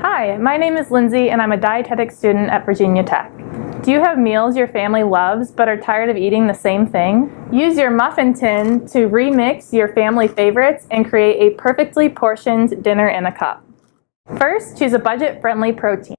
Hi, my name is Lindsay and I'm a dietetic student at Virginia Tech. Do you have meals your family loves but are tired of eating the same thing? Use your muffin tin to remix your family favorites and create a perfectly portioned dinner in a cup. First, choose a budget-friendly protein.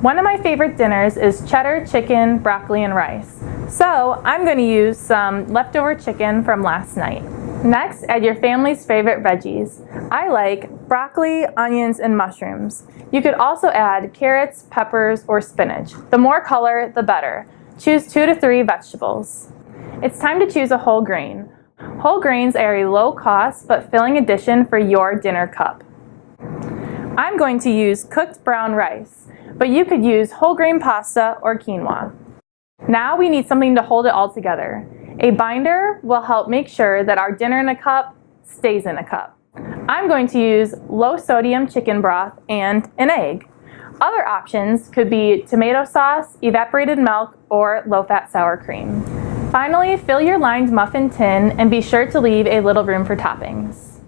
One of my favorite dinners is cheddar, chicken, broccoli, and rice. So I'm going to use some leftover chicken from last night. Next, add your family's favorite veggies. I like broccoli, onions, and mushrooms. You could also add carrots, peppers, or spinach. The more color, the better. Choose 2 to 3 vegetables. It's time to choose a whole grain. Whole grains are a low-cost but filling addition for your dinner cup. I'm going to use cooked brown rice, but you could use whole grain pasta or quinoa. Now we need something to hold it all together. A binder will help make sure that our dinner in a cup stays in a cup. I'm going to use low sodium chicken broth and an egg. Other options could be tomato sauce, evaporated milk, or low-fat sour cream. Finally, fill your lined muffin tin and be sure to leave a little room for toppings.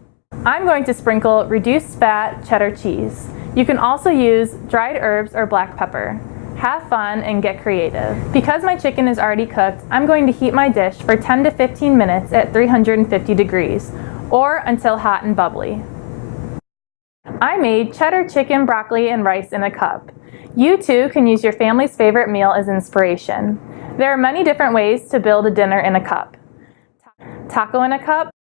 I'm going to sprinkle reduced fat cheddar cheese. You can also use dried herbs or black pepper. Have fun and get creative. Because my chicken is already cooked, I'm going to heat my dish for 10 to 15 minutes at 350 degrees, or until hot and bubbly. I made cheddar chicken, broccoli, and rice in a cup. You too can use your family's favorite meal as inspiration. There are many different ways to build a dinner in a cup. Taco in a cup,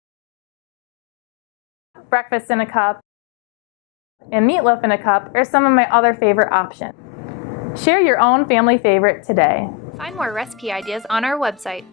breakfast in a cup, and meatloaf in a cup are some of my other favorite options. Share your own family favorite today. Find more recipe ideas on our website.